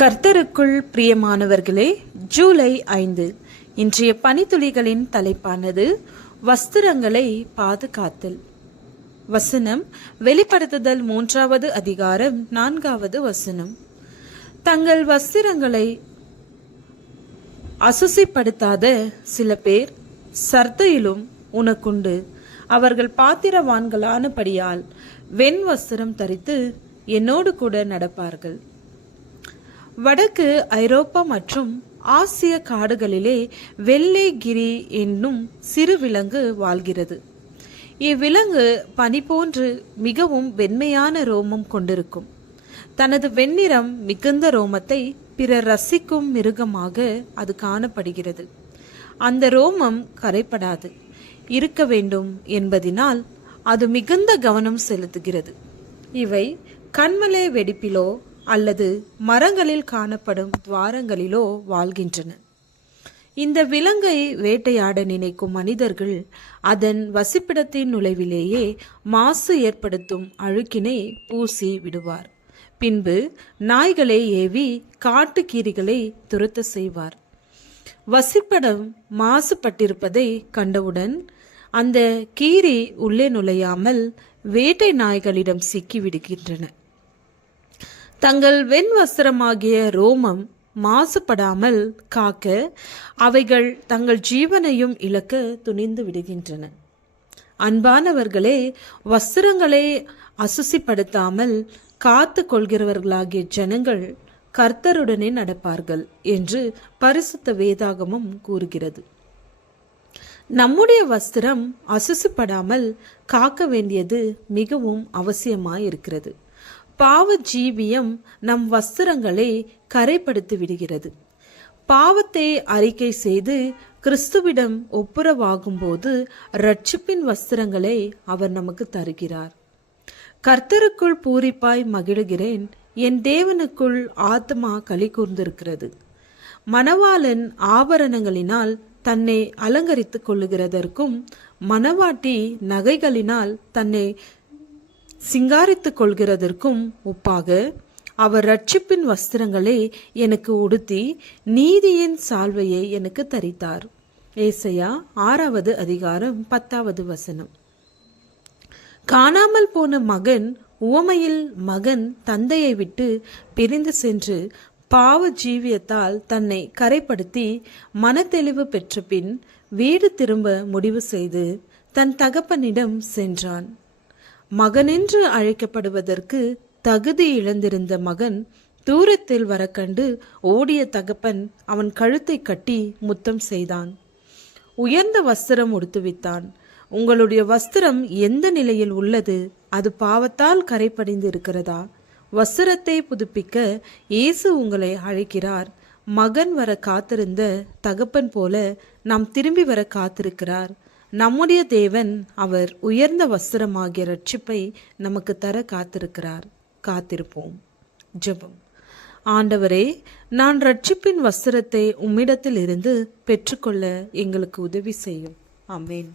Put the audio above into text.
கர்த்தருக்குள் பிரியமானவர்களே, ஜூலை 5 இன்றைய பனித்துளிகளின் தலைப்பானது வஸ்திரங்களை பாதுகாத்தல். வசனம் வெளிப்படுத்துதல் 3வது அதிகாரம் 4வது வசனம். தங்கள் வஸ்திரங்களை அசுசிப்படுத்தாத சில பேர் சர்தையிலும் உனக்குண்டு. அவர்கள் பாத்திரவான்களானபடியால் வெண் வஸ்திரம் தரித்து என்னோடு கூட நடப்பார்கள். வடக்கு ஐரோப்பா மற்றும் ஆசிய காடுகளிலே வெள்ளை கிரி என்னும் சிறு விலங்கு வாழ்கிறது. இவ்விலங்கு பனி போன்று மிகவும் வெண்மையான ரோமம் கொண்டிருக்கும். தனது வெண்ணிறம் மிகுந்த ரோமத்தை பிறர் ரசிக்கும் மிருகமாக அது காணப்படுகிறது. அந்த ரோமம் கரைப்படாது இருக்க வேண்டும் என்பதினால் அது மிகுந்த கவனம் செலுத்துகிறது. இவை கண்மலை வெடிப்பிலோ அல்லது மரங்களில் காணப்படும் துவாரங்களிலோ வாழ்கின்றன. இந்த விலங்கை வேட்டையாட நினைக்கும் மனிதர்கள் அதன் வசிப்பிடத்தின் நுழைவிலேயே மாசு ஏற்படுத்தும் அழுக்கினை பூசி விடுவார். பின்பு நாய்களை ஏவி காட்டு கீரிகளை துரத்த செய்வார். வசிப்பிடம் மாசுபட்டிருப்பதை கண்டவுடன் அந்த கீரி உள்ளே நுழையாமல் வேட்டை நாய்களிடம் சிக்கிவிடுகின்றன. தங்கள் வெண் வஸ்திரமாகிய ரோமம் மாசுபடாமல் காக்க அவைகள் தங்கள் ஜீவனையும் இழக்க துணிந்து விடுகின்றன. அன்பானவர்களே, வஸ்திரங்களை அசுசிப்படுத்தாமல் காத்து கொள்கிறவர்களாகிய ஜனங்கள் கர்த்தருடனே நடப்பார்கள் என்று பரிசுத்த வேதாகமம் கூறுகிறது. நம்முடைய வஸ்திரம் அசுசிப்படாமல் காக்க வேண்டியது மிகவும் அவசியமாயிருக்கிறது. பாவ ஜீவியம் நம் வஸ்திரங்களை கரைப்படுத்தி விடுகிறது. பாவத்தை அறிக்கை செய்து கிறிஸ்துவிடம் ஒப்புரவாகும் போது இரட்சிப்பின் வஸ்திரங்களை அவர் நமக்கு தருகிறார். கர்த்தருக்குள் பூரிப்பாய் மகிழுகிறேன், என் தேவனுக்குள் ஆத்மா களி கூர்ந்திருக்கிறது. மணவாளன் ஆபரணங்களினால் தன்னை அலங்கரித்துக் கொள்ளுகிறதற்கும் மணவாட்டி நகைகளினால் தன்னை சிங்காரித்துக் கொள்கிறதற்கும் ஒப்பாக அவர் இரட்சிப்பின் வஸ்திரங்களை எனக்கு உடுத்தி நீதியின் சால்வையை எனக்கு தரித்தார். ஏசாயா 6வது அதிகாரம் 10வது வசனம். காணாமல் போன மகன் உவமையில் மகன் தந்தையை விட்டு பிரிந்து சென்று பாவ ஜீவியத்தால் தன்னை கரைப்படுத்தி மனத்தெளிவு பெற்ற பின் வீடு திரும்ப முடிவு செய்து தன் தகப்பனிடம் சென்றான். மகனென்று அழைக்கப்படுவதற்கு தகுதி இழந்திருந்த மகன் தூரத்தில் வர கண்டு ஓடிய தகப்பன் அவன் கழுத்தை கட்டி முத்தம் செய்தான். உயர்ந்த வஸ்திரம் உடுத்துவித்தான். உங்களுடைய வஸ்திரம் எந்த நிலையில் உள்ளது? அது பாவத்தால் கரைப்படைந்து இருக்கிறதா? வஸ்திரத்தை புதுப்பிக்க இயேசு உங்களை அழைக்கிறார். மகன் வர காத்திருந்த தகப்பன் போல நாம் திரும்பி வர காத்திருக்கிறார். நம்முடைய தேவன் அவர் உயர்ந்த வஸ்திரமாகிய இரட்சிப்பை நமக்கு தர காத்திருக்கிறார். காத்திருப்போம். ஜெபம். ஆண்டவரே, நான் இரட்சிப்பின் வஸ்திரத்தை உம்மிடத்தில் இருந்து பெற்றுக்கொள்ள எங்களுக்கு உதவி செய்யும். ஆமென்.